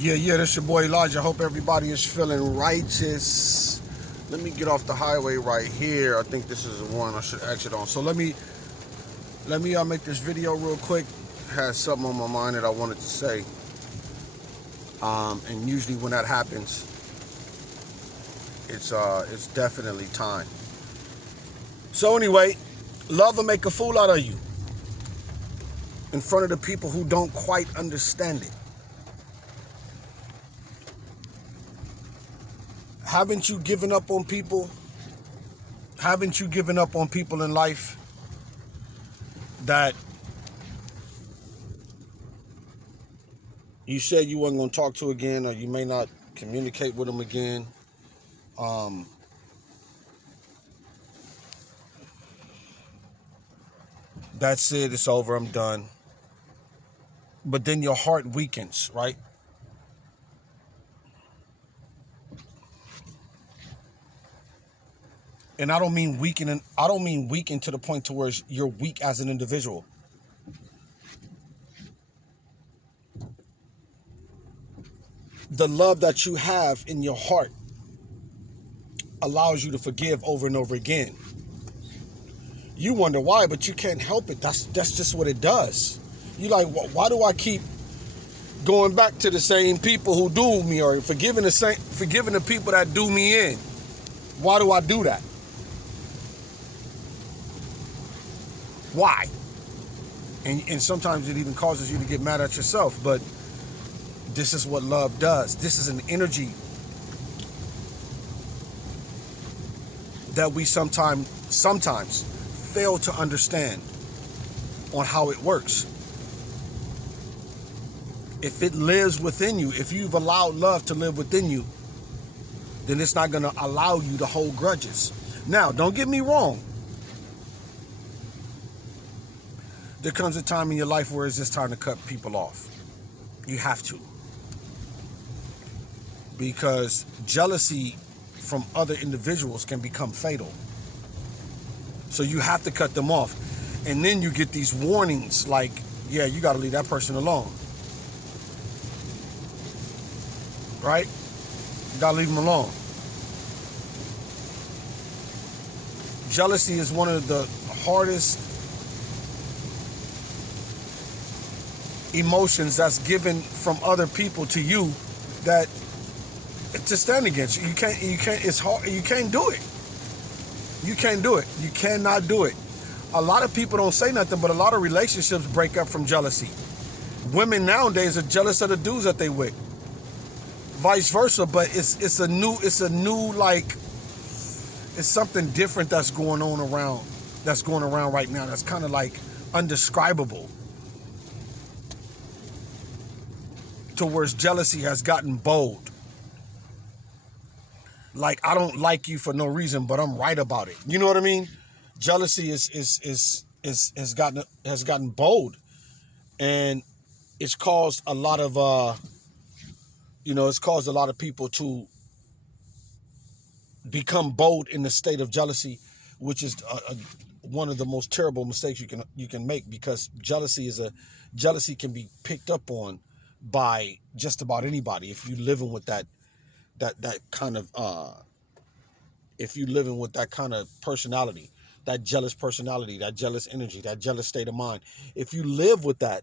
Yeah, this your boy Elijah. Hope everybody is feeling righteous. Let me get off the highway right here. I think this is the one I should exit on. So let me make this video real quick. Has something on my mind that I wanted to say. And usually when that happens, it's definitely time. So anyway, love will make a fool out of you in front of the people who don't quite understand it. Haven't you given up on people? Haven't you given up on people in life that you said you wasn't going to talk to again, or you may not communicate with them again? That's it. It's over. I'm done. But then your heart weakens, right? And I don't mean weakening. I don't mean weaken to the point to where you're weak as an individual. The love that you have in your heart allows you to forgive over and over again. You wonder why, but you can't help it. That's just what it does. You like, why do I keep going back to the same people who do me, or forgiving the people that do me in? Why do I do that? Why? And sometimes it even causes you to get mad at yourself. But this is what love does. This is an energy that we sometimes fail to understand on how it works. If it lives within you, if you've allowed love to live within you, then it's not going to allow you to hold grudges. Now, don't get me wrong. There comes a time in your life where it's just time to cut people off. You have to. Because jealousy from other individuals can become fatal. So you have to cut them off. And then you get these warnings like, yeah, you got to leave that person alone. Right? You got to leave them alone. Jealousy is one of the hardest emotions that's given from other people to you, that to stand against you. You can't, it's hard. You can't do it. You can't do it. You cannot do it. A lot of people don't say nothing, but a lot of relationships break up from jealousy. Women nowadays are jealous of the dudes that they with. Vice versa, but it's a new like, it's something different that's going around right now. That's kind of like undescribable. Towards jealousy has gotten bold. Like, I don't like you for no reason, but I'm right about it. You know what I mean? Jealousy has gotten bold, and it's caused a lot of it's caused a lot of people to become bold in the state of jealousy, which is one of the most terrible mistakes you can make, because jealousy can be picked up on by just about anybody if you living with that kind of if you living with that kind of personality, that jealous personality, that jealous energy, that jealous state of mind. If you live with that,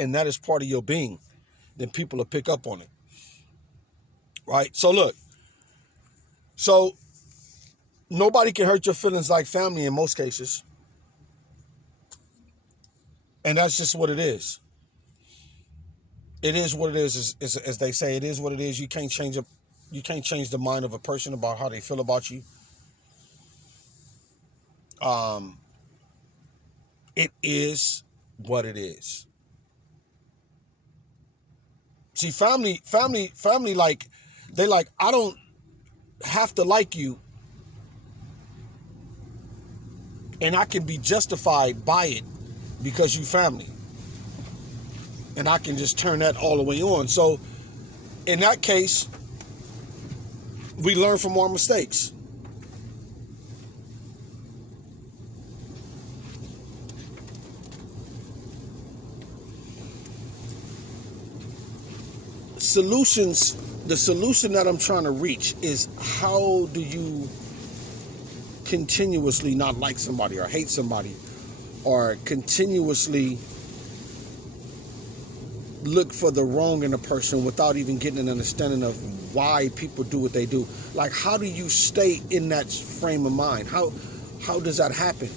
and that is part of your being, then people will pick up on it. Right? So look, nobody can hurt your feelings like family in most cases. And that's just what it is. It is what it is, as they say, it is what it is. You can't change the mind of a person about how they feel about you. It is what it is. See, family, like, I don't have to like you, and I can be justified by it because you family. And I can just turn that all the way on. So in that case, we learn from our mistakes. solutions, the solution that I'm trying to reach is, how do you continuously not like somebody or hate somebody, or continuously look for the wrong in a person without even getting an understanding of why people do what they do? Like, how do you stay in that frame of mind? How does that happen?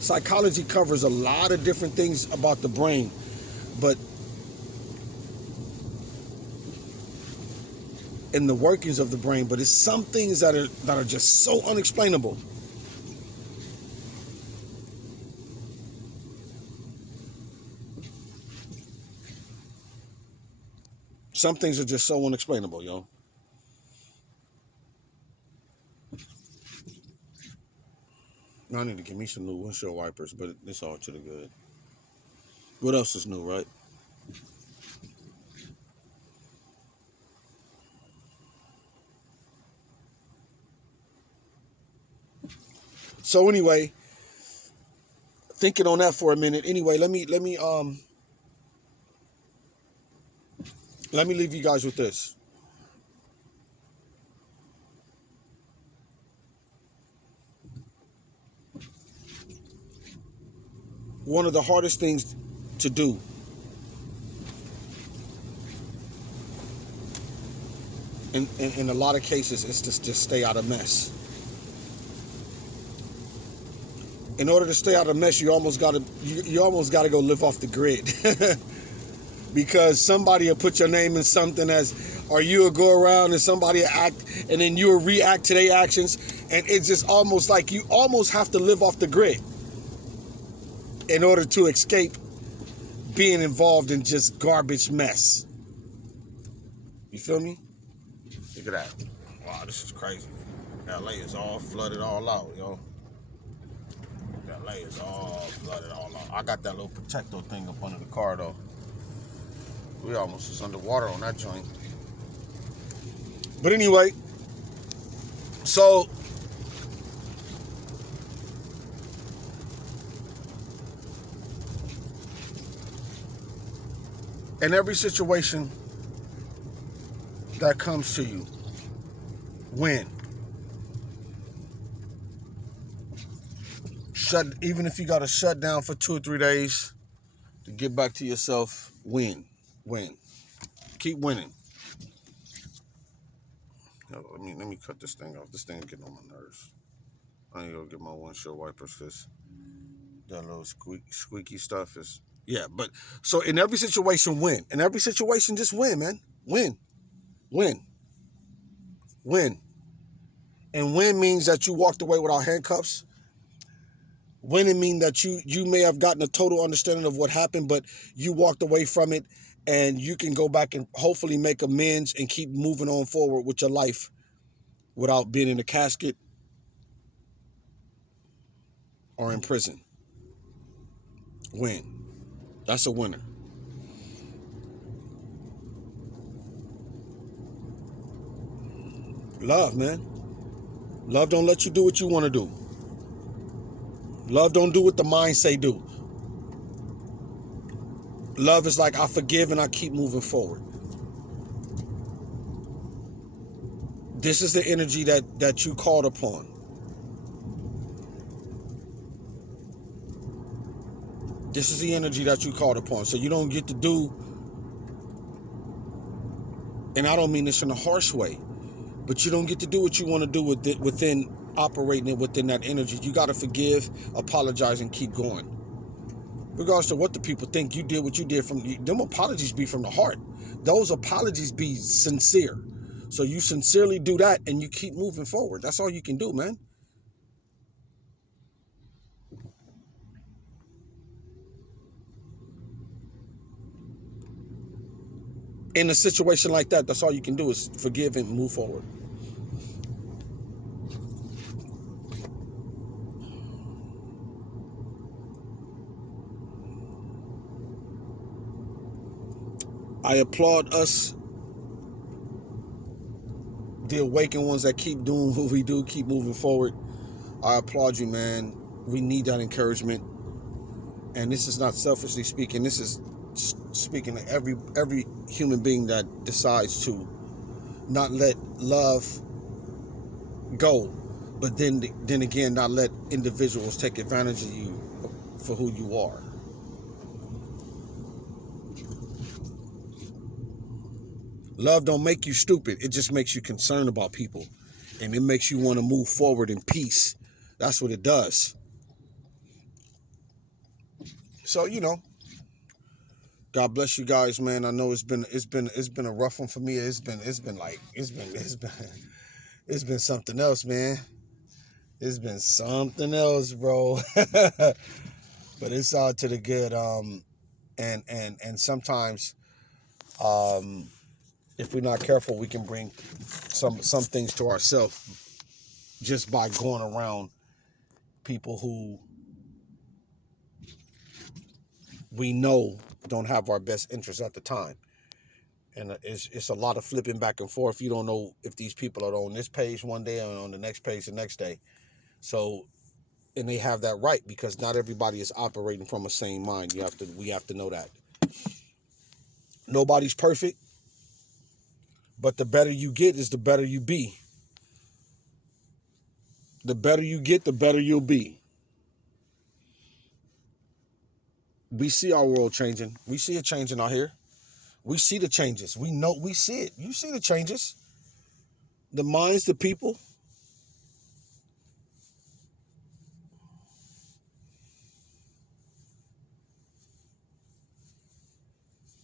Psychology covers a lot of different things about the brain, but in the workings of the brain, but it's some things that are just so unexplainable. Some things are just so unexplainable, yo. I need to give me some new windshield wipers, but it's all to the good. What else is new, right? So anyway, thinking on that for a minute. Anyway, let me leave you guys with this. One of the hardest things to do in a lot of cases is to just stay out of mess. In order to stay out of mess, you almost gotta go live off the grid. Because somebody will put your name in something, as, or you'll go around and somebody will act, and then you'll react to their actions, and it's just almost like you almost have to live off the grid in order to escape being involved in just garbage mess. You feel me? Look at that. Wow, this is crazy. LA is all flooded all out, yo. LA is all flooded all out. I got that little protector thing up under the car, though. We almost was underwater on that joint. But anyway, so in every situation that comes to you, win. Even if you got to shut down for 2 or 3 days to get back to yourself, win. Keep winning. Let me cut this thing off. This thing is getting on my nerves. I need to go get my windshield wipers, because that little squeaky stuff is, yeah. But so in every situation, win. In every situation, just win, man. Win. And win means that you walked away without handcuffs. Winning means that you may have gotten a total understanding of what happened, but you walked away from it, and you can go back and hopefully make amends and keep moving on forward with your life without being in a casket or in prison. Win. That's a winner. Love, man. Love don't let you do what you want to do. Love don't do what the mind say do. Love is like, I forgive and I keep moving forward. This is the energy that you called upon. This is the energy that you called upon. So you don't get to do, and I don't mean this in a harsh way, but you don't get to do what you want to do with it within operating it within that energy. You got to forgive, apologize, and keep going. Regardless to what the people think, you did what you did. Them apologies be from the heart. Those apologies be sincere. So you sincerely do that, and you keep moving forward. That's all you can do, man. In a situation like that, that's all you can do, is forgive and move forward. I applaud us, the awakened ones that keep doing what we do, keep moving forward. I applaud you, man. We need that encouragement. And this is not selfishly speaking. This is speaking to every human being that decides to not let love go, but then again not let individuals take advantage of you for who you are. Love don't make you stupid. It just makes you concerned about people, and it makes you want to move forward in peace. That's what it does. So God bless you guys, man. I know it's been a rough one for me. It's been something else, man. It's been something else, bro. But it's all to the good. And sometimes, if we're not careful, we can bring some things to ourselves just by going around people who we know don't have our best interests at the time. And it's a lot of flipping back and forth. You don't know if these people are on this page one day and on the next page the next day. So, and they have that right, because not everybody is operating from a sane mind. We have to know that. Nobody's perfect, but the better you get is the better you be. The better you get, the better you'll be. We see our world changing. We see it changing out here. We see the changes. We know, we see it. You see the changes. The minds, the people.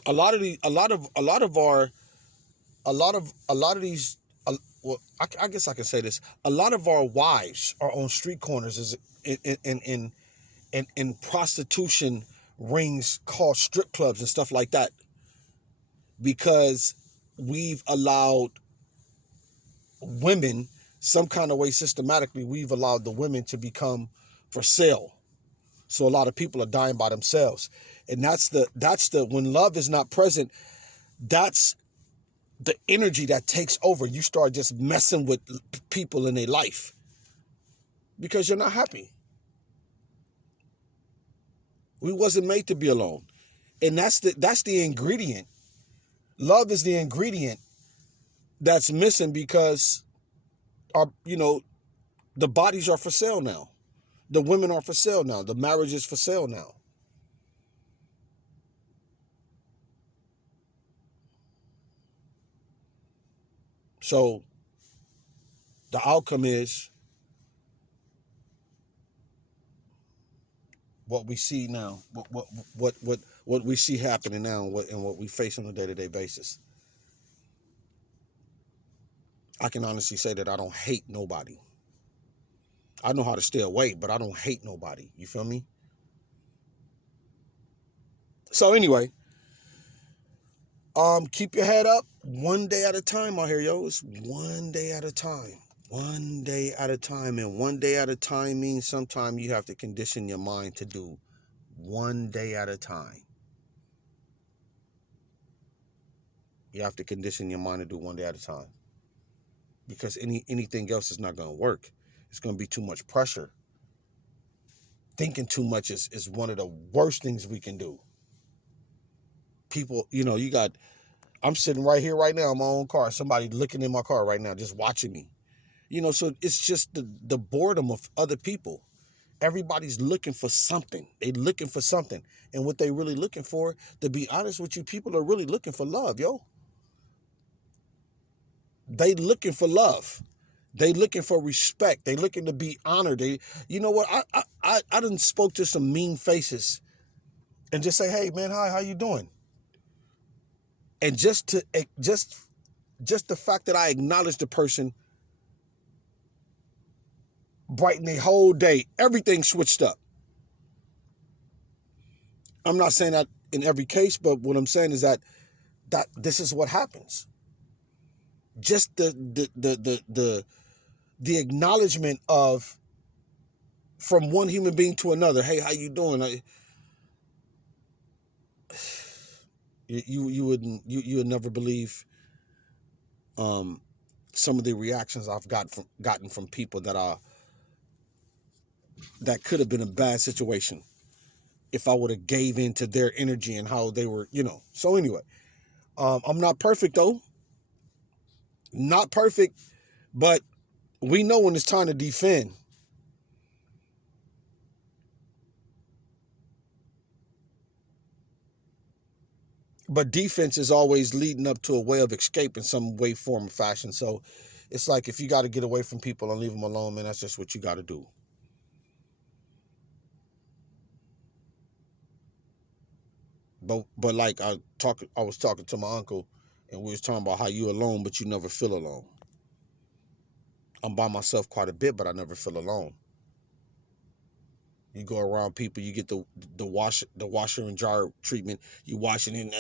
A lot of these, well, I guess I can say this. A lot of our wives are on street corners is in prostitution rings called strip clubs and stuff like that, because we've allowed women some kind of way, systematically, we've allowed the women to become for sale. So a lot of people are dying by themselves. And that's the when love is not present, that's the energy that takes over. You start just messing with people in their life because you're not happy. We wasn't made to be alone. And that's the ingredient. Love is the ingredient that's missing, because the bodies are for sale now. The women are for sale now. The marriage is for sale now. So the outcome is what we see now, what we see happening now, and what we face on a day-to-day basis. I can honestly say that I don't hate nobody. I know how to stay away, but I don't hate nobody. You feel me? So anyway, keep your head up, one day at a time out here, yo. It's one day at a time. One day at a time. And one day at a time means sometimes you have to condition your mind to do one day at a time. You have to condition your mind to do one day at a time. Because anything else is not going to work. It's going to be too much pressure. Thinking too much is one of the worst things we can do. People, I'm sitting right here right now in my own car. Somebody looking in my car right now, just watching me. So it's just the boredom of other people. Everybody's looking for something. They looking for something. And what they really looking for, to be honest with you, people are really looking for love, yo. They looking for love. They looking for respect. They looking to be honored. You know what? I done spoke to some mean faces and just say, hey man, hi, how you doing? And just the fact that I acknowledge the person brightened their whole day. Everything switched up. I'm not saying that in every case, but what I'm saying is that this is what happens. Just the acknowledgement of, from one human being to another. Hey, how you doing? You would never believe some of the reactions I've gotten from people that could have been a bad situation, if I would have gave in to their energy and how they were, So anyway, I'm not perfect though. Not perfect, but we know when it's time to defend. But defense is always leading up to a way of escape in some way, form, or fashion. So it's like if you got to get away from people and leave them alone, man, that's just what you got to do. But like I was talking to my uncle, and we was talking about how you alone, but you never feel alone. I'm by myself quite a bit, but I never feel alone. You go around people, you get the washer and dryer treatment. You wash it in,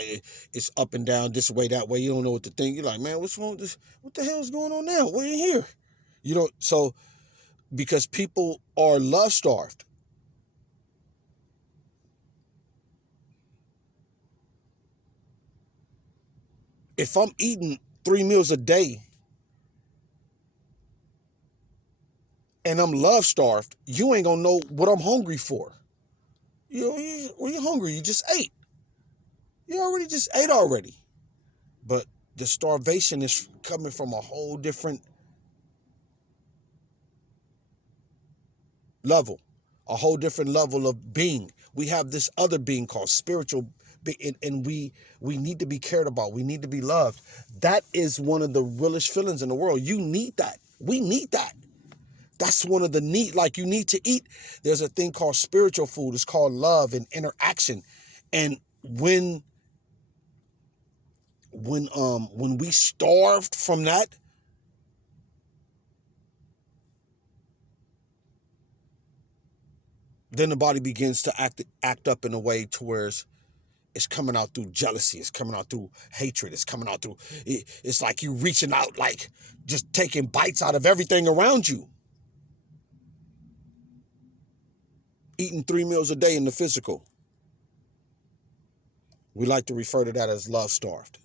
it's up and down this way, that way. You don't know what to think. You're like, man, what's wrong with this? What the hell is going on now? We're in here. You know, so because people are love starved. If I'm eating 3 meals a day and I'm love starved, you ain't gonna know what I'm hungry for. When you're hungry, you just ate. You already just ate already. But the starvation is coming from a whole different level, a whole different level of being. We have this other being called spiritual, and we need to be cared about. We need to be loved. That is one of the realest feelings in the world. You need that. We need that. That's one of the need. Like, you need to eat. There's a thing called spiritual food. It's called love and interaction. And when we starved from that, then the body begins to act up in a way to where it's coming out through jealousy. It's coming out through hatred. It's coming out through, it's like you reaching out, like just taking bites out of everything around you. Eating 3 meals a day in the physical. We like to refer to that as love starved.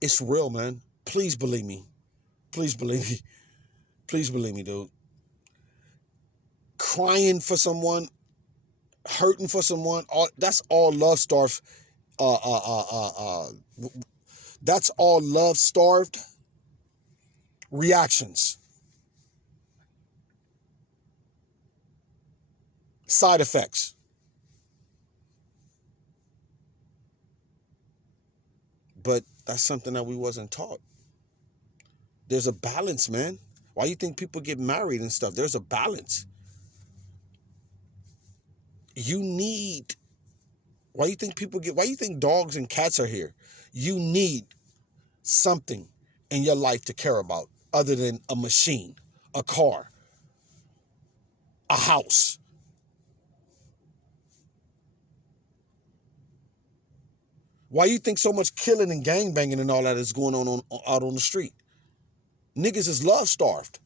It's real, man. Please believe me. Please believe me. Please believe me, dude. Crying for someone, hurting for someone, that's all love starved. That's all love starved reactions. Side effects. But that's something that we wasn't taught. There's a balance, man. Why you think people get married and stuff? There's a balance. You need, why you think dogs and cats are here? You need something in your life to care about other than a machine, a car, a house. Why you think so much killing and gangbanging and all that is going on out on the street? Niggas is love starved.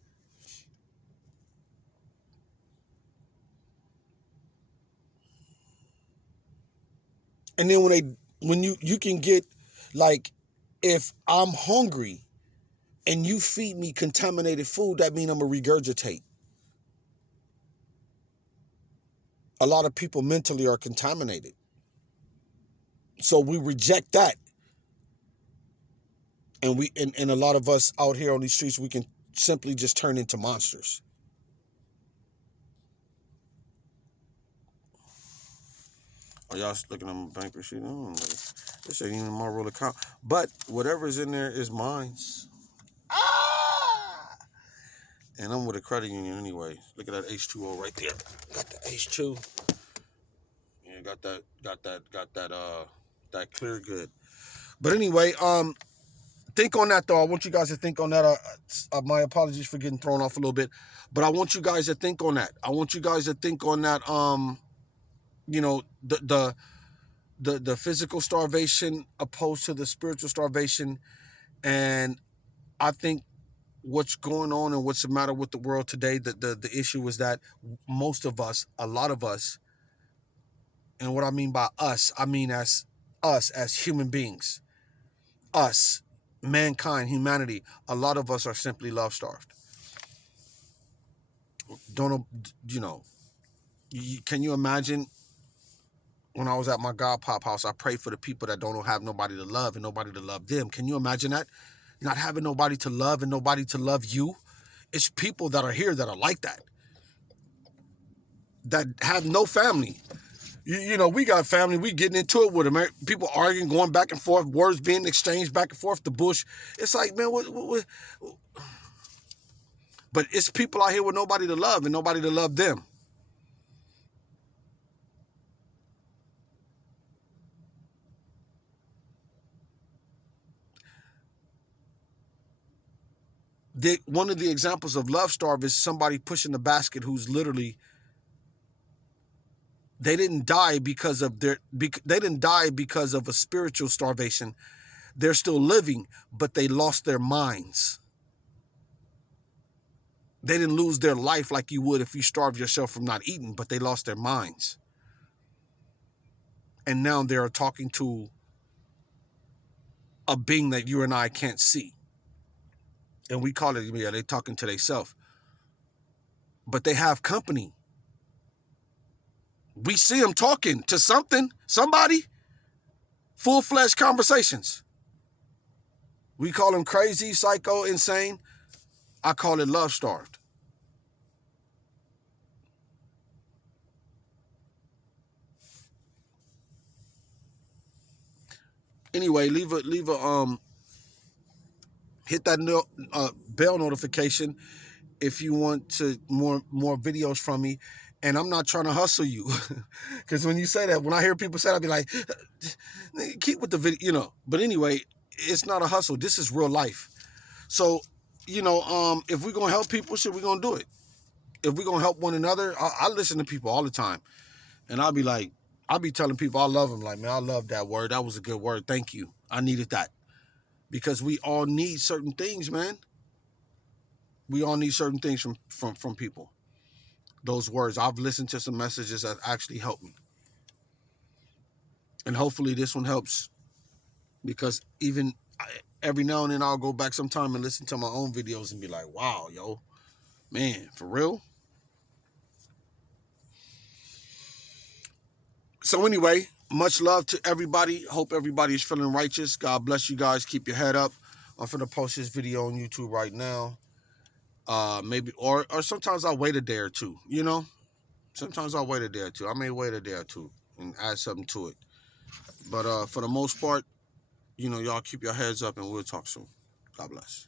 And then when you can get, like, if I'm hungry and you feed me contaminated food, that means I'm gonna regurgitate. A lot of people mentally are contaminated. So we reject that. And a lot of us out here on these streets, we can simply just turn into monsters. Are y'all looking at my bank receipt? Oh, this ain't even my real account. But whatever's in there is mine. Ah! And I'm with a credit union anyway. Look at that H2O right there. Got the H2. Yeah, that clear good. But anyway, think on that though. I want you guys to think on that. My apologies for getting thrown off a little bit, but I want you guys to think on that. I want you guys to think on that. You know, the physical starvation opposed to the spiritual starvation, and I think what's going on and what's the matter with the world today. The issue is that most of us, a lot of us, and what I mean by us, I mean as us as human beings, us, mankind, humanity. A lot of us are simply love starved. Don't you know? Can you imagine when I was at my God Pop house, I prayed for the people that don't have nobody to love and nobody to love them. Can you imagine that? Not having nobody to love and nobody to love you? It's people that are here that are like that, that have no family. You know, we got family. We getting into it with them. People arguing, going back and forth, words being exchanged back and forth. The bush. It's like, man, what? But it's people out here with nobody to love and nobody to love them. One of the examples of love starve is somebody pushing the basket who's literally, they didn't die because of a spiritual starvation. They're still living, but they lost their minds. They didn't lose their life like you would if you starved yourself from not eating, but they lost their minds. And now they're talking to a being that you and I can't see. And we call it, yeah, they're talking to themselves. But they have company. We see them talking to somebody, full-fledged conversations. We call them crazy, psycho, insane. I call it love-starved. Anyway, hit that bell notification if you want to more videos from me. And I'm not trying to hustle you, because when you say that, when I hear people say that, I'll be like, keep with the video, you know. But anyway, it's not a hustle. This is real life. So, you know, if we're gonna help people, shit, we're gonna do it. If we're gonna help one another, I listen to people all the time, and I'll be telling people I love them. Like, man, I love that word. That was a good word. Thank you. I needed that, because we all need certain things, man. We all need certain things from people. Those words. I've listened to some messages that actually helped me, and hopefully this one helps, because even every now and then I'll go back sometime and listen to my own videos and be like, wow, yo, man, for real. So anyway, much love to everybody. Hope everybody's feeling righteous. God bless you guys. Keep your head up. I'm finna post this video on YouTube right now. Maybe, or sometimes I'll wait a day or two, you know? Sometimes I'll wait a day or two. I may wait a day or two and add something to it. But for the most part, you know, y'all keep your heads up and we'll talk soon. God bless.